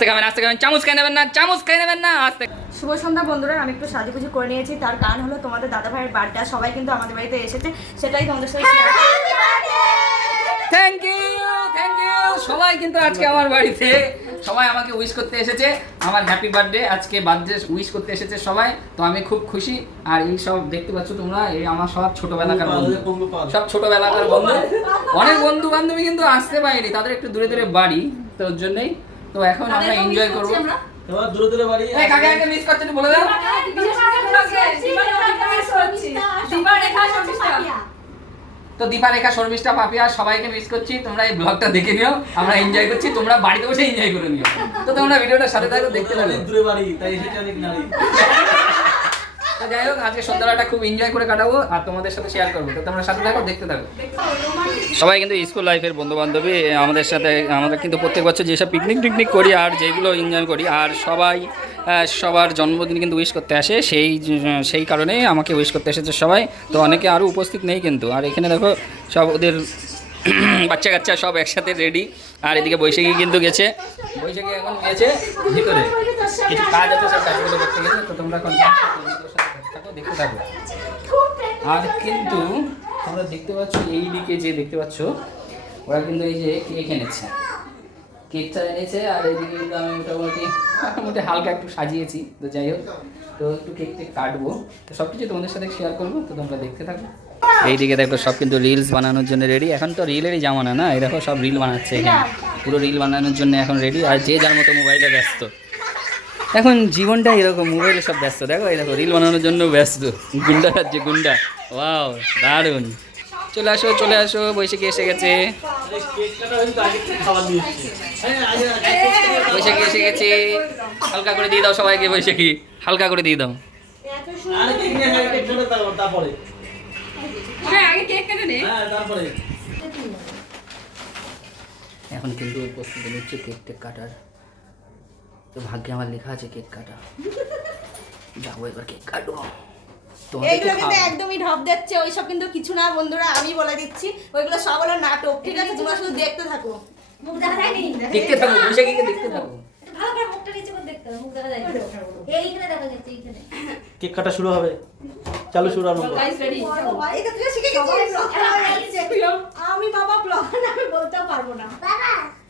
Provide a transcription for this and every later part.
আস্তে খাবেন আস্তে খাবেন চামচ খেয়ে নেবেন না চামচ খেয়ে নেবেন না আস্তে। শুভ সন্ধ্যা বন্ধুরা আমি একটু সাজুগুজু করে নিয়েছি। তার কারণ হলো তোমাদের দাদা ভাইয়ের বার্থডে সবাই কিন্তু আমাদের বাড়িতে এসেছে। সেটাই তোমাদের সাথে থ্যাংক ইউ থ্যাংক ইউ সবাই কিন্তু আজকে আমার বাড়িতে সবাই আমাকে উইশ করতে এসেছে। আমার হ্যাপি বার্থডে আজকে বার্থডে উইশ করতে এসেছে সবাই। তো আমি খুব খুশি। আর এই সব দেখতে পাচ্ছ তোমরা এই আমার সব ছোটবেলাকার বন্ধু। সব ছোটবেলাকার বন্ধু। অনেক বন্ধু বান্ধবী কিন্তু আসতে পারেনি তাদের একটু দূরে দূরে বাড়ি। তো ওর জন্যই তো এখন আমরা এনজয় করব। এবার দূরে দূরে বাড়ি এই কাকে কাকে মিস করছেন বলে দাও। তো দীপা রেখা শর্মিষ্ঠা পাপিয়া সবাইকে মিস করছি। তোমরা এই ব্লগটা দেখে নিও। আমরা এনজয় করছি। তোমরা বাড়িতে বসে এনজয় করে নিও। তো তোমরা ভিডিওটা সাথে থাকো দেখতে থাকো। দূরে বাড়ি তাই এসেছে অনেক নারী। যাই হোক, আজকে সন্ধ্যাবেলাটা খুব এনজয় করে কাটাবো আর তোমাদের সাথে শেয়ার করব। তো তোমরা সাথে থাকো, দেখতে থাকো। সবাই কিন্তু স্কুল লাইফের বন্ধু বান্ধবী আমাদের সাথে আমরা কিন্তু প্রত্যেক বছর যেসব পিকনিক টিকনিক করি আর যেগুলো এনজয় করি, আর সবাই সবার জন্মদিন কিন্তু উইশ করতে আসে। সেই সেই কারণে আমাকে উইশ করতে এসেছে সবাই। তো অনেকে আরও উপস্থিত নেই কিন্তু। আর এখানে দেখো, সব ওদের বাচ্চা কাচ্চা সব একসাথে রেডি আর এদিকে বৈশাখী কিন্তু গেছে। বৈশাখী এখন গেছে কিছু কাজ আছে সব কাজগুলো করতে গেছে, তো তোমরা দেখতে থাকো। আর কিন্তু তোমরা দেখতে পাচ্ছ এই দিকে যে দেখতে পাচ্ছ, ওরা কিন্তু এই যে কেক এনেছে। কেকটা এনেছে আর এইদিকে কিন্তু আমি মোটামুটি মোটামুটি হালকা একটু সাজিয়েছি। তো যাই হোক, তো একটু কেক টেক কাটবো। তো সব কিছু তোমাদের সাথে শেয়ার করব, তো তোমরা দেখতে থাকো। এইদিকে দেখো, সব কিন্তু রিলস বানানোর জন্য রেডি এখন তো রিলেরই জামানা না? এই দেখো সব রিল বানাচ্ছে এখানে। পুরো রিল বানানোর জন্য এখন রেডি আর যে যার মতো মোবাইলে ব্যস্ত। এখন জীবনটা এরকম মোবাইলে সব ব্যস্ত। দেখো এই দেখো রিল বানানোর জন্য ব্যস্ত। গুন্ডা রাজ্যে গুন্ডা। ওয়াও দারুণ। চলে আসো চলে আসো বৈশাখী এসে গেছে। হ্যাঁ, বৈশাখী এসে গেছে। হালকা করে দিয়ে দাও সবাইকে বৈশাখী। হালকা করে দিয়ে দাও। হ্যাঁ তারপরে। এখন কিন্তু প্রস্তুতি নিচ্ছে কেক টেক কাটার। তো ভাগ্যে আমার লেখা আছে কেক কাটা। যাব এবার কেক কাটবো। এইগুলো কিন্তু একদমই ঢপ দিচ্ছে ওইসব কিন্তু কিছু না বন্ধুরা আমি বলে দিচ্ছি ওইগুলো সব হলো নাটক ঠিক আছে? তোমরা শুধু দেখতে থাকো। মুখ দেখা যায়নি? দেখতে থাকো বৈশাখীকে দেখতে থাকো। ভালো করে মুখটা নিচে করে দেখতে মুখ দেখা যায় এইখানে দেখা যাচ্ছে এইখানে। কেক কাটা শুরু হবে। চালু শুরু আরম্ভ। এই তো তুই শিখে গেছিস আমি বাবা ব্লগার আমি বলতেও পারব না।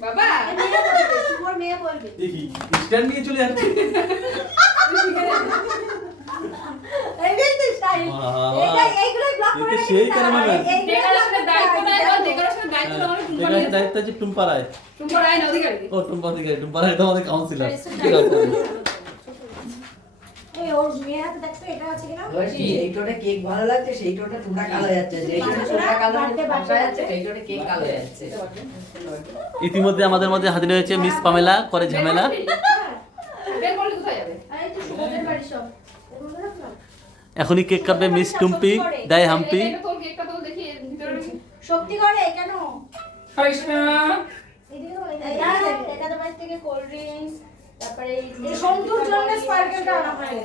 তোমার মেয়ে বলবে দেখি স্ট্যান্ড নিয়ে চলে যাচ্ছে। বাবা। দায়িত্ব আছে টুম্পা রায় টুম্পা রায় না অধিকারী। ও টুম্পা থেকে টুম্পা রায় তো আমাদের কাউন্সিলর ওর মেয়ে হাতে দেখতো এটা আছে কিনা বলছি কেক ভালো লাগছে সেই টুটা কালো যাচ্ছে যেই টুটা কালো বাড়তে বাড়তে হয়ে যাচ্ছে সেই কেক কালো যাচ্ছে। ইতিমধ্যে আমাদের মধ্যে হাজির হয়েছে মিস পামেলা করে ঝামেলা। সব। এখনই কেক কাটবে মিস টুম্পি দেয় হাম্পি। এটা। শক্তি করে কেন? কৃষ্ণ বাড়ি থেকে কোল্ড ড্রিঙ্কস তারপরে এই সন্তুর জন্য স্পার্কেলটা আনা হয়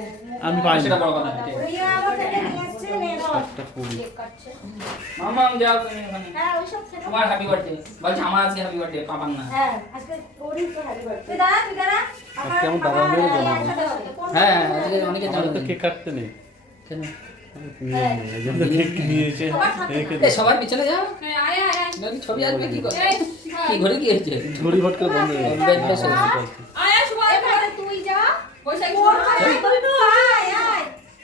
আমি পাই সেটা বড় কথা না, ঠিক। আছে। রিয়া আমার থেকে নিয়ে আসছে নে নাও। একটা কুড়ি কেক কাটছে। যাও তুমি ওখানে। হ্যাঁ ওইসব খেলো তোমার হ্যাপি বার্থডে বলছে আমার আজকে হ্যাপি বার্থডে পাপান না। হ্যাঁ আজকে ওরই তো হ্যাপি বার্থডে তুই তুই দাঁড়া। আমার কেমন দাদা আমার মেয়ের জন্য? একসাথে হবে। কোন হ্যাঁ আজকে অনেকে তো কেক কাটতে নেই। কেন? এ, দিই। সবার পিছনে যাও হ্যাঁ, ছবি আসবে কি করে? কি ঘরে কি হয়েছে? বন্ধ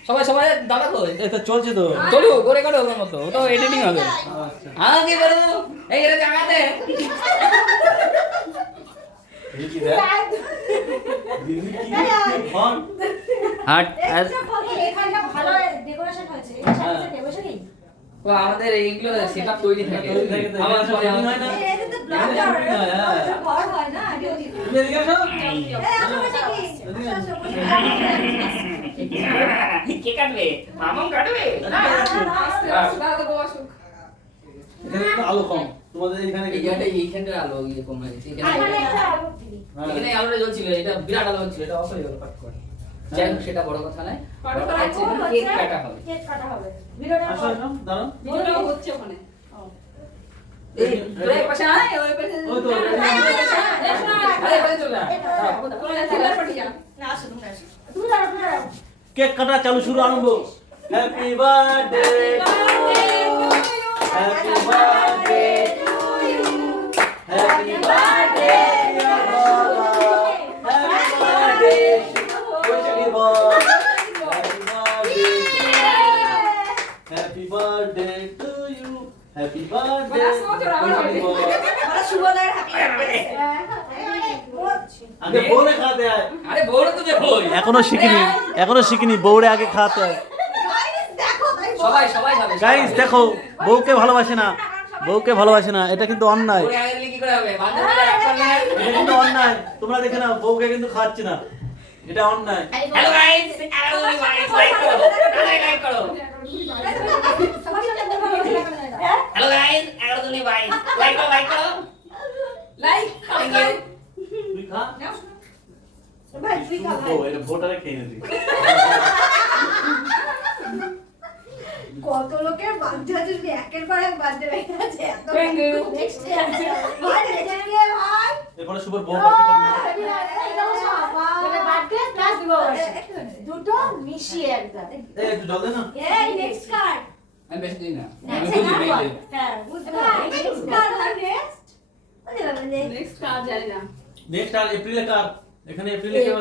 সবাই সবাই দাদা কই? তো চলছে তো। চলো করে কাটো ওর মতো। ওটা এডিটিং হবে। আচ্ছা। আগে বলো এই এর জায়গাতে এটা এটা ও আমাদের এইগুলো সেটআপ তৈরি থাকে। তৈরি থাকে। হয় হয়, হ্যাঁ। হয় কি কাটবে কাটবে আলো কম তোমাদের এখানে এইখানটা এইখানটা আলো ইয়ে কম হয়ে এখানে। হ্যাঁ। আলোটা জ্বলছিল এটা বিরাট আলো হচ্ছিল এটা অফ হয়ে গেল পাট করে যাই হোক সেটা বড় কথা নয় কেক কাটা হবে কেক কাটা হবে ভিডিওটা দাঁড়াও হচ্ছে ওখানে। এই তোরা এই পাশে আয় ওই পাশে এখনও শিখিনি এখনও শিখিনি বউরে আগে খাওয়াতে হয়। দেখো তাই সবাই সবাই খাবে। গাইস দেখো বউকে ভালোবাসে না বউকে ভালোবাসে না এটা কিন্তু অন্যায়। এটা কিন্তু অন্যায়। তোমরা দেখে নাও বউকে কিন্তু খাওয়াচ্ছে না। এটা অন্যায়। হ্যালো গাইস লাইক করো লাইক করো। হ্যালো গাইস এগারো দিন গাইস লাইক করো লাইক করো। লাইক থ্যাংক তুই খা ভাই তুই খা ভাই। এটা ভোটারে খেয়ে নিবি। কত লোকের বার্থডে আছে একের পর এক বার্থডে আছে? এত. নেক্সট ভাই। এরপরে বউ মানে বার্থডে প্লাস দিবস দুটো মিশিয়ে একদম। এই একটু জল দে না। এই নেক্সট কার্ড আমি বেশি দিই না। আমি বুঝি মেয়ে হ্যাঁ বুঝতে পারছি। নেক্সট কার্ড আর নেক্সট ওরে বাবা রে নেক্সট কাজ জানি না। নেক্সট আর এপ্রিলে কার এখানে এপ্রিলে সে কি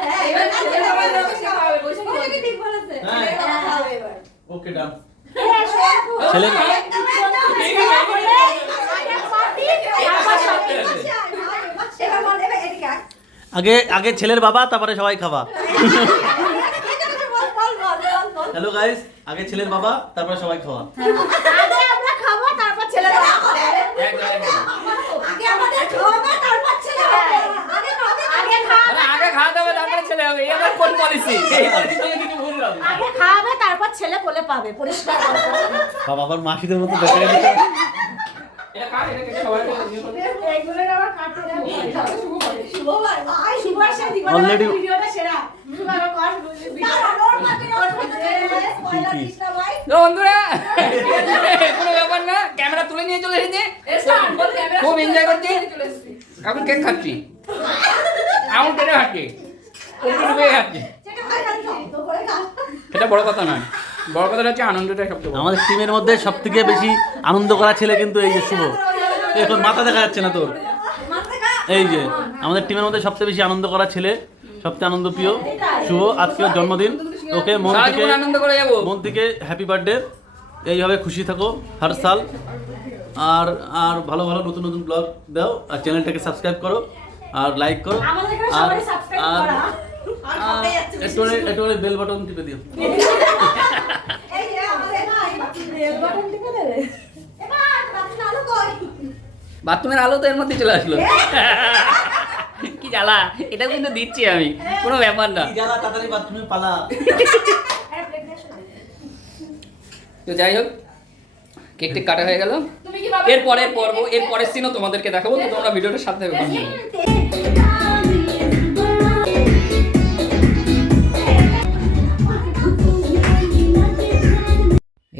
হ্যাঁ এবার ছেলে আমার নামে সে খাবে, বসে কি ঠিক বলেছে হ্যাঁ। ছেলের এবার ওকে আয়। আগে আগে ছেলের বাবা তারপরে সবাই খাবা হ্যালো গাইস আগে ছেলের বাবা তারপরে সবাই খাওয়া আগে আমরা খাব তারপর ছেলে খাবে একদম একদম আগে আমাদের খাওয়াবে তারপর ছেলে খাবে আগে খাবে আগে খাবে মানে আগে খাওয়াতে হবে তারপরে ছেলে হবে এই আমার কোন পলিসি এই পলিসি তুমি কিছু ভুল হবে আগে খাওয়াবে তারপর ছেলে কোলে পাবে পরিষ্কার বাবা আবার মাসিদের মতো দেখা গেছে। কেটে বন্ধুরা কোনো ব্যাপার না ক্যামেরা তুলে নিয়ে চলে এসেছে। খুব enjoy করছি। চলে এখন কেক খাচ্ছি। আউট টেনে খাচ্ছি খাচ্ছি সেটা বড় কথা নয়। বড় কথাটা হচ্ছে আনন্দটাই বড়। আমাদের টিমের মধ্যে সব থেকে বেশি আনন্দ করা ছেলে কিন্তু এই যে শুভ। এখন মাথা দেখা যাচ্ছে না তোর? এই যে আমাদের টিমের মধ্যে সবচেয়ে বেশি আনন্দ করা ছেলে সবচেয়ে আনন্দ প্রিয় শুভ আজকে ওর জন্মদিন। ওকে মন থেকে আনন্দ করে যাব। মন থেকে হ্যাপি বার্থডে এইভাবে খুশি থাকো হার সাল। আর আর ভালো ভালো নতুন নতুন ব্লগ দাও। আর চ্যানেলটাকে সাবস্ক্রাইব করো। আর লাইক করো। আর আর একটু বেল বাটন টিপে দিও। বাথরুমের আলো তো এর মধ্যে চলে আসলো। কি জ্বালা? এটা কিন্তু দিচ্ছি আমি। কোনো ব্যাপার না। তাড়াতাড়ি পালা। তো যাই হোক কেক টেক কাটা হয়ে গেল। এরপরের পর্ব এর পরের সিনও তোমাদেরকে দেখাবো তো তোমরা ভিডিওটা সাথে থাকো।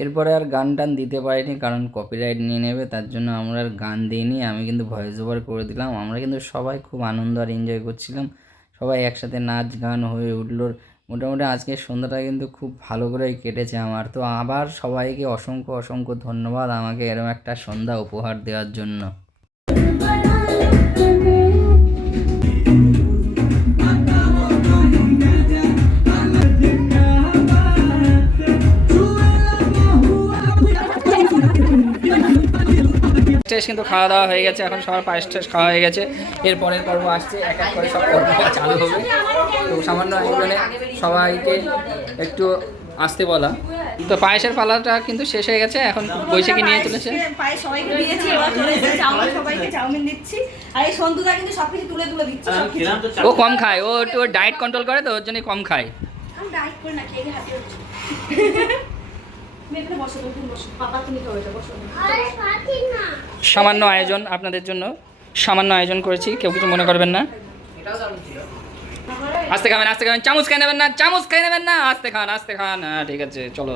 এরপরে আর গান টান দিতে পারিনি, কারণ কপিরাইট নিয়ে নেবে, তার জন্য আমরা আর গান দিইনি। আমি কিন্তু ভয়েস ওভার করে দিলাম। আমরা কিন্তু সবাই খুব আনন্দ আর এনজয় করছিলাম। সবাই একসাথে নাচ গান হয়ে উঠল। মোটামুটি আজকের সন্ধ্যাটা কিন্তু খুব ভালো করেই কেটেছে আমার। তো আবার সবাইকে অসংখ্য অসংখ্য ধন্যবাদ আমাকে এরম একটা সন্ধ্যা উপহার দেওয়ার জন্য। শেষ কিন্তু খাওয়া দাওয়া হয়ে গেছে এখন সবার পায়েস টেস খাওয়া হয়ে গেছে। এরপরের পর্ব আসছে এক এক করে সব পর্ব চালু হবে। তো সামান্য আয়োজনে সবাইকে একটু আসতে বলা। তো পায়েসের পালাটা কিন্তু শেষ হয়ে গেছে এখন বৈশাখী নিয়ে চলেছে। পায়ে সবাইকে দিয়েছি এবার চলে এসেছে চাউমিন সবাইকে চাউমিন দিচ্ছি। আর এই সন্তুদা কিন্তু সবকিছু তুলে তুলে দিচ্ছে আমি সবকিছু। খেলাম তো ও কম খায় ও একটু ডায়েট কন্ট্রোল করে তো ওর জন্যই কম খায়। আমি ডাইট করে না খেয়ে হ্যাপি সামান্য আয়োজন আপনাদের জন্য। সামান্য আয়োজন করেছি কেউ কিছু মনে করবেন না। আস্তে খাবেন আস্তে খাবেন চামচ খেয়ে নেবেন না চামচ খেয়ে নেবেন না। আস্তে খান আস্তে খান। হ্যাঁ ঠিক আছে চলো।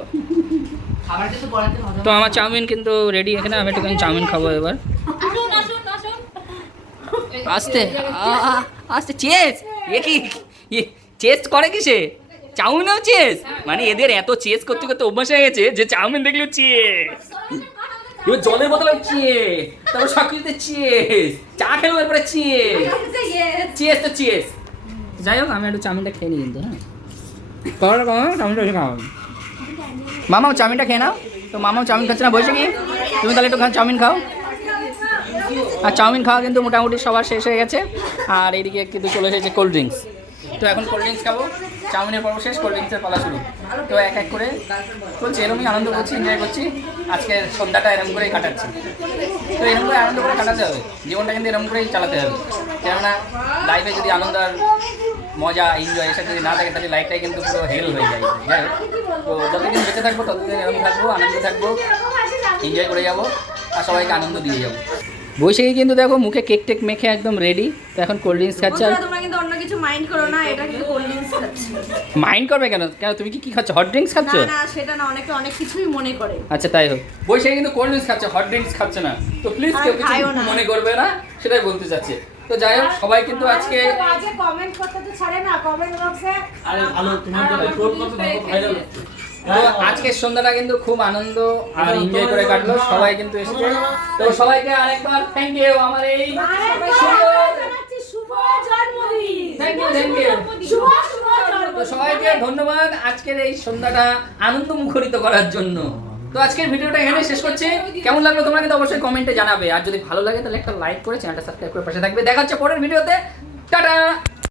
তো আমার চাউমিন কিন্তু রেডি এখানে আমি একটুখানি চাউমিন খাব এবার। আস্তে আস্তে চেস। এ কি? চেস করে কিসে? চাউমিনও চেস মানে এদের এত চেস করতে করতে অভ্যাস হয়ে গেছে যে চাউমিন দেখলেও চেস এবার জলের বোতলে চেস তারপর সব কিছুতে চেস চা খেলো এরপরে চেস চেস তো চেস যাই হোক, আমি একটু চাউমিনটা খেয়ে নিই কিন্তু হ্যাঁ। কড়া কমা চাউমিনটা বেশি খাওয়া মামাও চাউমিনটা খেয়ে নাও। তো মামাও চাউমিন খাচ্ছে না বলছে কি তুমি তাহলে একটু চাউমিন খাও। আর চাউমিন খাওয়া কিন্তু মোটামুটি সবার শেষ হয়ে গেছে। আর এইদিকে কিন্তু চলে এসেছে কোল্ড ড্রিঙ্কস তো এখন কোল্ড ড্রিঙ্কস খাব। চাউমিনের পর্ব শেষ কোল্ড ড্রিঙ্কসের পালা শুরু। তো এক এক করে চলছে এরকমই আনন্দ করছি এনজয় করছি। আজকে সন্ধ্যাটা এরকম করেই কাটাচ্ছি। তো এরকম করে আনন্দ করে কাটাতে হবে। জীবনটা কিন্তু এরকম করেই চালাতে হবে। কেননা লাইফে যদি আনন্দ আর মজা এনজয় এসব যদি না থাকে, তাহলে লাইফটাই কিন্তু পুরো হেল হয়ে যায়। যাই তো যতদিন বেঁচে থাকব, ততদিন এরকম থাকব, আনন্দ থাকব এনজয় করে যাব, আর সবাইকে আনন্দ দিয়ে যাব। বৈশাখী কিন্তু দেখো মুখে কেক টেক মেখে একদম রেডি তো এখন কোল্ড ড্রিঙ্কস খাচ্ছে। আর তোমরা কিন্তু অন্য কিছু মাইন্ড করো না এটা কিন্তু কোল্ড ড্রিঙ্কস খাচ্ছি। মাইন্ড করবে কেন? কেন তুমি কি কি খাচ্ছ? হট ড্রিঙ্কস খাচ্ছ? না না সেটা না অনেকে অনেক কিছুই মনে করে। আচ্ছা তাই হোক। বৈশাখী কিন্তু কোল্ড ড্রিঙ্কস খাচ্ছে হট ড্রিঙ্কস খাচ্ছে না। তো প্লিজ কেউ কিছু মনে করবে না সেটাই বলতে চাচ্ছি। তো যাই হোক সবাই কিন্তু আজকে বাজে কমেন্ট করতে তো ছাড়ে না কমেন্ট বক্সে আরে ভালো তোমার তো রিপোর্ট করতে থাকো ভাইরাল তো আজকের সন্ধ্যাটা কিন্তু খুব আনন্দ আর এনজয় করে কাটলো। সবাই কিন্তু এসেছে। তো সবাইকে আরেকবার থ্যাংক ইউ আমার এই শুভ জন্মদিন। থ্যাংক ইউ থ্যাংক ইউ শুভ শুভ তো সবাইকে ধন্যবাদ আজকের এই সন্ধ্যাটা আনন্দ মুখরিত করার জন্য। তো আজকের ভিডিওটা এখানে শেষ করছি। কেমন লাগল তোমরা কিন্তু অবশ্যই কমেন্টে জানাবে। আর যদি ভালো লাগে তাহলে একটা লাইক করে চ্যানেলটা সাবস্ক্রাইব করে পাশে থাকবে। দেখা হচ্ছে পরের ভিডিওতে। টাটা!